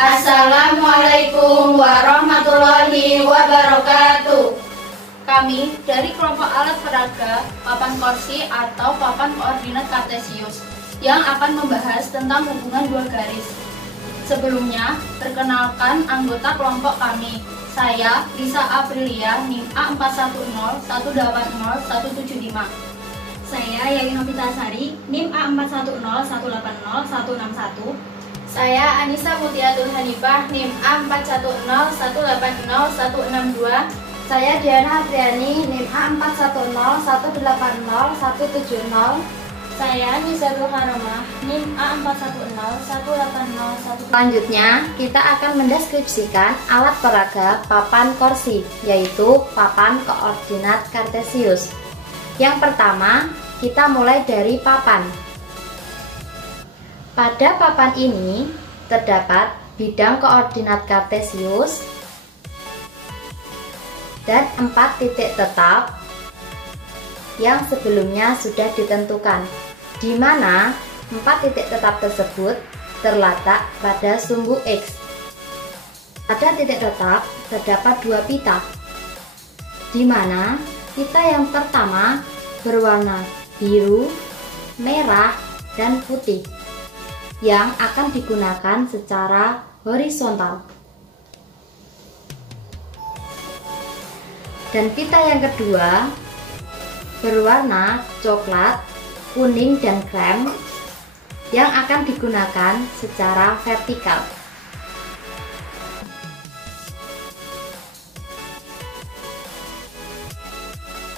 Assalamualaikum warahmatullahi wabarakatuh. Kami dari kelompok alat peraga papan kursi atau papan koordinat kartesius yang akan membahas tentang hubungan dua garis. Sebelumnya, perkenalkan anggota kelompok kami. Saya Lisa Aprilia, NIM A410180-175. Saya Yawi Novitasari, NIM A410180-161. Saya Anissa Mutiatul Hanifah, NIM A410180-162. Saya Diana Apriani, NIM A410180-170. Saya Nizatul Haromah, NIM A410180-1. Selanjutnya, kita akan mendeskripsikan alat peraga papan kursi, yaitu papan koordinat kartesius. Yang pertama, kita mulai dari papan. Pada papan ini terdapat bidang koordinat kartesius dan 4 titik tetap yang sebelumnya sudah ditentukan, di mana 4 titik tetap tersebut terletak pada sumbu X. Pada titik tetap terdapat 2 pita, di mana pita yang pertama berwarna biru, merah, dan putih yang akan digunakan secara horizontal. Dan pita yang kedua berwarna coklat, kuning, dan krem yang akan digunakan secara vertikal.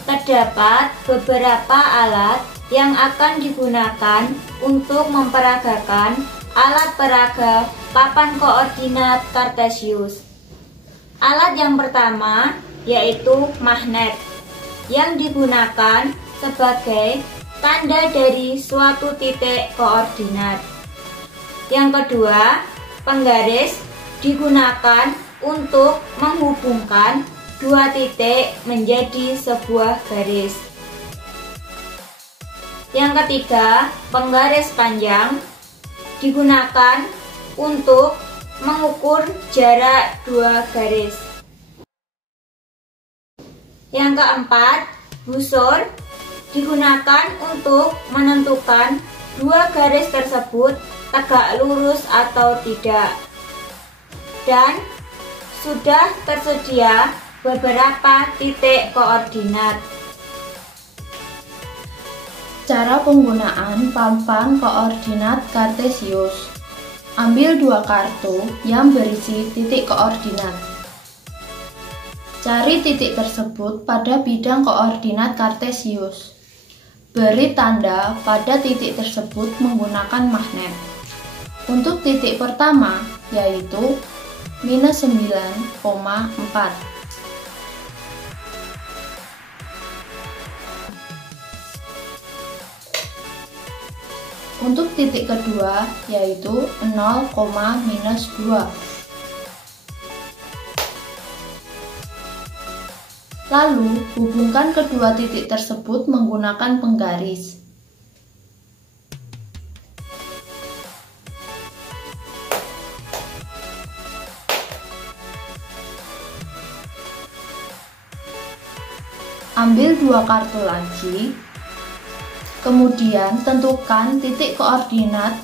Terdapat beberapa alat yang akan digunakan untuk memperagakan alat peraga papan koordinat kartesius. Alat yang pertama yaitu magnet, yang digunakan sebagai tanda dari suatu titik koordinat. Yang kedua, penggaris digunakan untuk menghubungkan dua titik menjadi sebuah garis. Yang ketiga, penggaris panjang digunakan untuk mengukur jarak dua garis. Yang keempat, busur digunakan untuk menentukan dua garis tersebut tegak lurus atau tidak. Dan sudah tersedia beberapa titik koordinat. Cara penggunaan papan koordinat kartesius. Ambil 2 kartu yang berisi titik koordinat. Cari titik tersebut pada bidang koordinat kartesius. Beri tanda pada titik tersebut menggunakan magnet. Untuk titik pertama yaitu minus 9,4. Untuk titik kedua yaitu 0,-2. Lalu hubungkan kedua titik tersebut menggunakan penggaris. Ambil 2 kartu lagi. Kemudian tentukan titik koordinat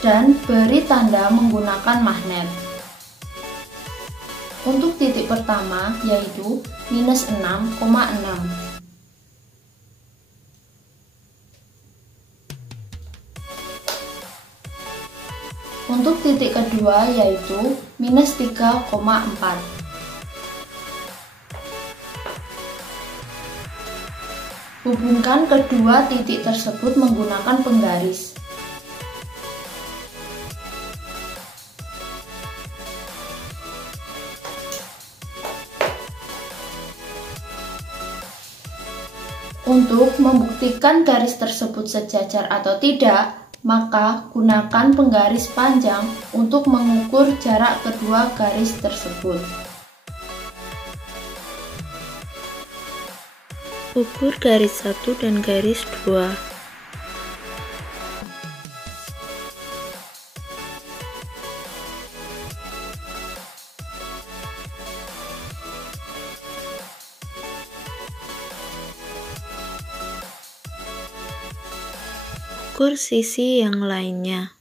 dan beri tanda menggunakan magnet. Untuk titik pertama yaitu minus 6,6. Untuk titik kedua yaitu minus 3,4. Hubungkan kedua titik tersebut menggunakan penggaris. Untuk membuktikan garis tersebut sejajar atau tidak, maka gunakan penggaris panjang untuk mengukur jarak kedua garis tersebut. Ukur garis 1 dan garis 2. ukur sisi yang lainnya.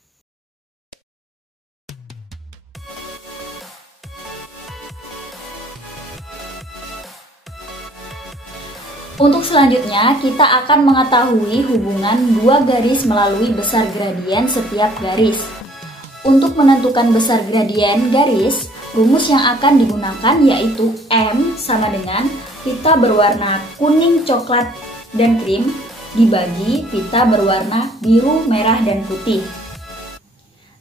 Untuk selanjutnya, kita akan mengetahui hubungan dua garis melalui besar gradien setiap garis. Untuk menentukan besar gradien garis, rumus yang akan digunakan yaitu M sama dengan pita berwarna kuning, coklat, dan krim dibagi pita berwarna biru, merah, dan putih.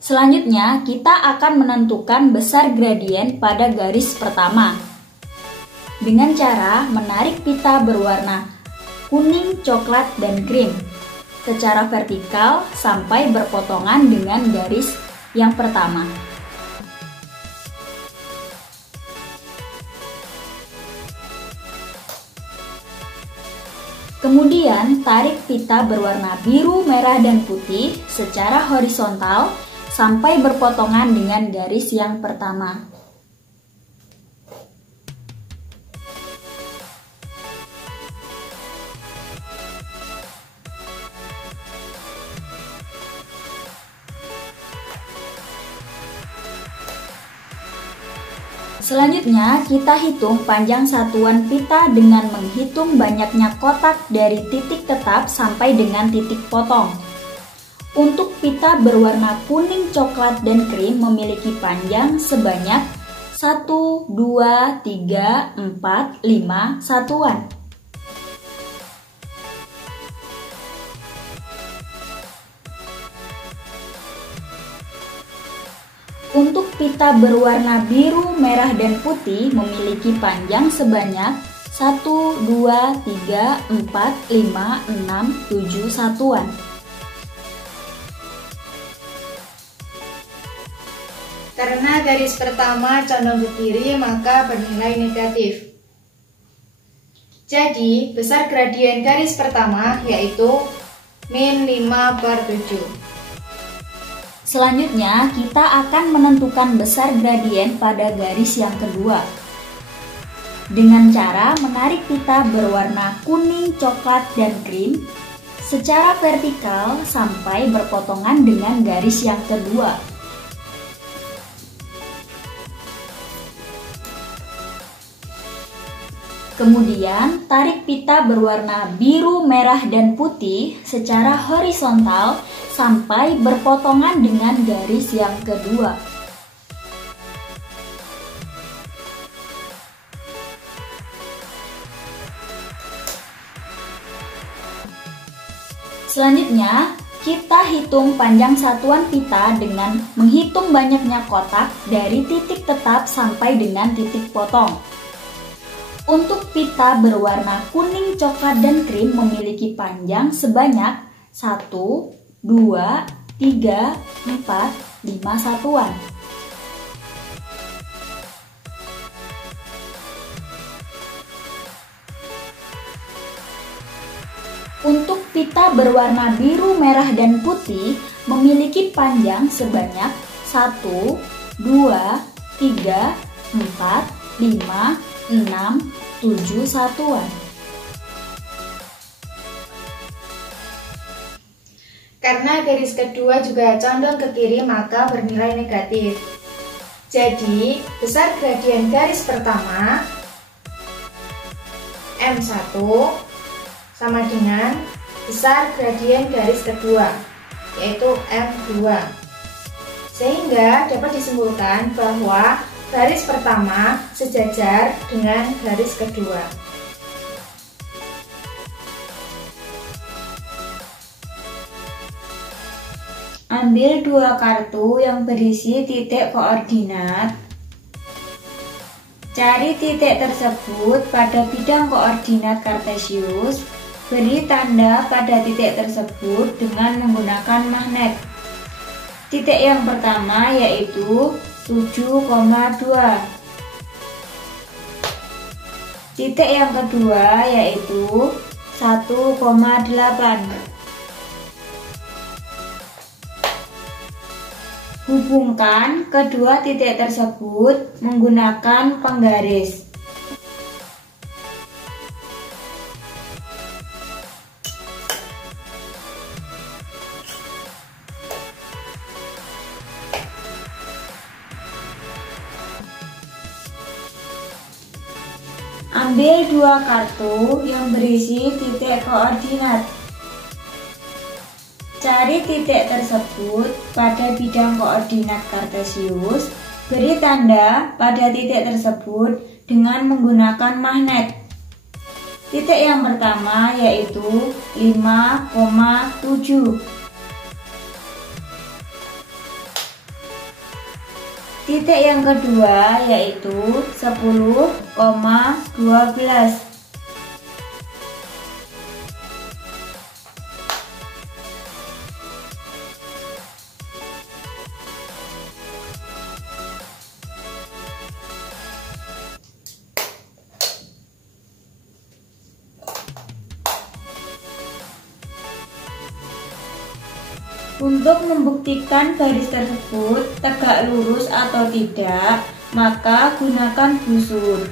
Selanjutnya, kita akan menentukan besar gradien pada garis pertama dengan cara menarik pita berwarna kuning, coklat, dan krim secara vertikal sampai berpotongan dengan garis yang pertama. Kemudian tarik pita berwarna biru, merah, dan putih secara horizontal sampai berpotongan dengan garis yang pertama. Selanjutnya, kita hitung panjang satuan pita dengan menghitung banyaknya kotak dari titik tetap sampai dengan titik potong. Untuk pita berwarna kuning, coklat, dan krim memiliki panjang sebanyak 1, 2, 3, 4, 5 satuan. Untuk pita berwarna biru, merah, dan putih memiliki panjang sebanyak 1, 2, 3, 4, 5, 6, 7 satuan. Karena garis pertama condong ke kiri, maka bernilai negatif. Jadi, besar gradien garis pertama yaitu min 5/7. Selanjutnya, kita akan menentukan besar gradien pada garis yang kedua dengan cara menarik pita berwarna kuning, coklat, dan krim secara vertikal sampai berpotongan dengan garis yang kedua. Kemudian, tarik pita berwarna biru, merah, dan putih secara horizontal sampai berpotongan dengan garis yang kedua. Selanjutnya, kita hitung panjang satuan pita dengan menghitung banyaknya kotak dari titik tetap sampai dengan titik potong. Untuk pita berwarna kuning, coklat, dan krim memiliki panjang sebanyak 1, 2, 3, 4, 5 satuan. Untuk pita berwarna biru, merah, dan putih memiliki panjang sebanyak 1, 2, 3, 4, 5, 6, 7 satuan. Karena garis kedua juga condong ke kiri, maka bernilai negatif. Jadi, besar gradien garis pertama M1 sama dengan besar gradien garis kedua, yaitu M2. Sehingga dapat disimpulkan bahwa garis pertama sejajar dengan garis kedua. Ambil dua kartu yang berisi titik koordinat. Cari titik tersebut pada bidang koordinat kartesius. Beri tanda pada titik tersebut dengan menggunakan magnet. Titik yang pertama yaitu 7,2. Titik yang kedua yaitu 1,8. Hubungkan kedua titik tersebut menggunakan penggaris. Ambil 2 kartu yang berisi titik koordinat. Cari titik tersebut pada bidang koordinat kartesius. Beri tanda pada titik tersebut dengan menggunakan magnet. Titik yang pertama yaitu 5,7. Titik yang kedua yaitu 10,12. Untuk membuktikan garis tersebut tegak lurus atau tidak, maka gunakan busur.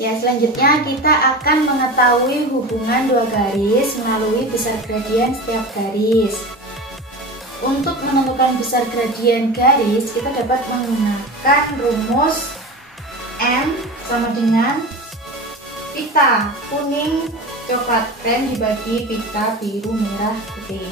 Ya, selanjutnya kita akan mengetahui hubungan dua garis melalui besar gradien setiap garis. Untuk menentukan besar gradien garis, kita dapat menggunakan rumus M sama dengan pita kuning, coklat, krem dibagi pita biru, merah, putih.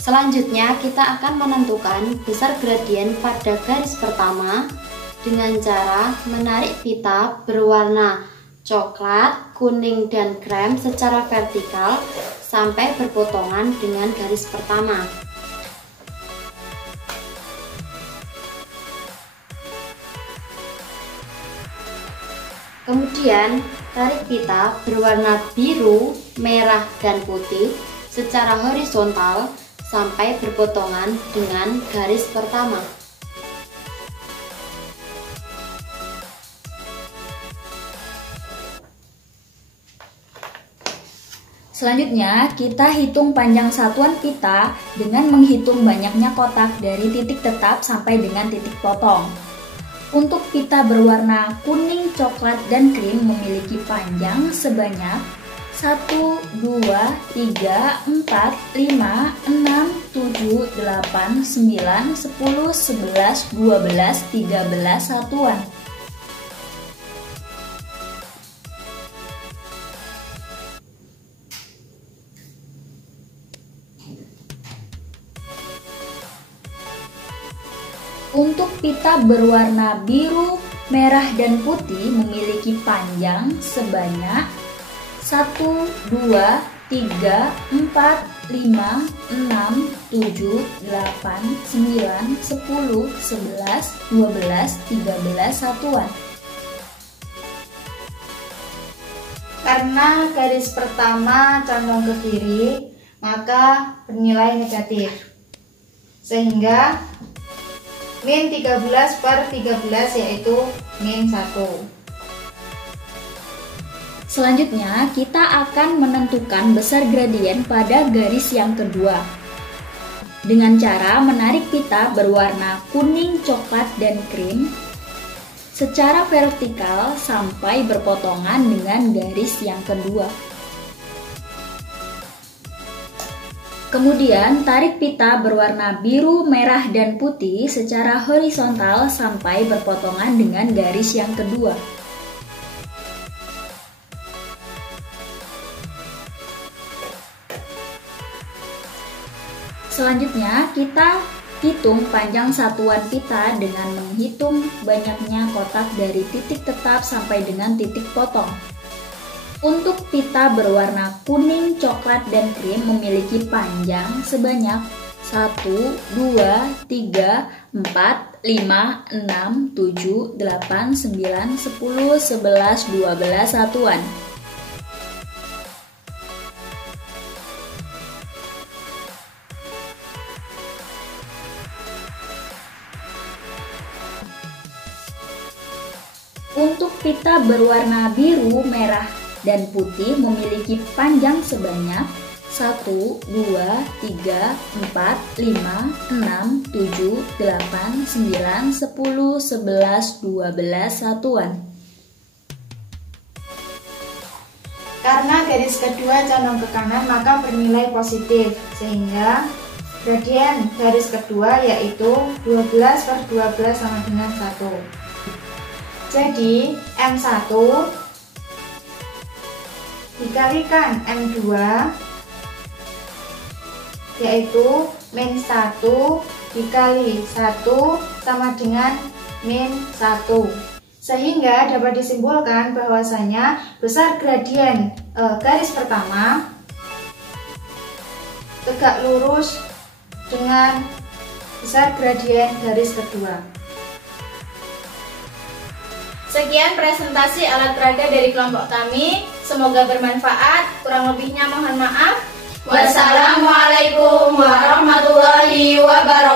Selanjutnya kita akan menentukan besar gradien pada garis pertama dengan cara menarik pita berwarna coklat, kuning, dan krem secara vertikal sampai berpotongan dengan garis pertama. Kemudian tarik pita berwarna biru, merah, dan putih secara horizontal sampai berpotongan dengan garis pertama. Selanjutnya, kita hitung panjang satuan pita dengan menghitung banyaknya kotak dari titik tetap sampai dengan titik potong. Untuk pita berwarna kuning, coklat, dan krim memiliki panjang sebanyak 1, 2, 3, 4, 5, 6, 7, 8, 9, 10, 11, 12, 13 satuan. Untuk pita berwarna biru, merah, dan putih memiliki panjang sebanyak 1, 2, 3, 4, 5, 6, 7, 8, 9, 10, 11, 12, 13 satuan. Karena garis pertama condong ke kiri, maka bernilai negatif. Sehingga min 13/13 yaitu min 1. Selanjutnya, kita akan menentukan besar gradien pada garis yang kedua dengan cara menarik pita berwarna kuning, coklat, dan krim secara vertikal sampai berpotongan dengan garis yang kedua. Kemudian, tarik pita berwarna biru, merah, dan putih secara horizontal sampai berpotongan dengan garis yang kedua. Selanjutnya, kita hitung panjang satuan pita dengan menghitung banyaknya kotak dari titik tetap sampai dengan titik potong. Untuk pita berwarna kuning, coklat, dan krim memiliki panjang sebanyak 1, 2, 3, 4, 5, 6, 7, 8, 9, 10, 11, 12 satuan. Untuk pita berwarna biru, merah, dan putih memiliki panjang sebanyak 1, 2, 3, 4, 5, 6, 7, 8, 9, 10, 11, 12 satuan. Karena garis kedua condong ke kanan maka bernilai positif, sehingga gradien garis kedua yaitu 12 per 12 sama dengan 1. Jadi M1 dikalikan M2 yaitu min 1 dikali 1 sama dengan min 1. Sehingga dapat disimpulkan bahwasanya besar gradien garis pertama tegak lurus dengan besar gradien garis kedua. Sekian presentasi alat peraga dari kelompok kami. Semoga bermanfaat. Kurang lebihnya mohon maaf. Wassalamualaikum warahmatullahi wabarakatuh.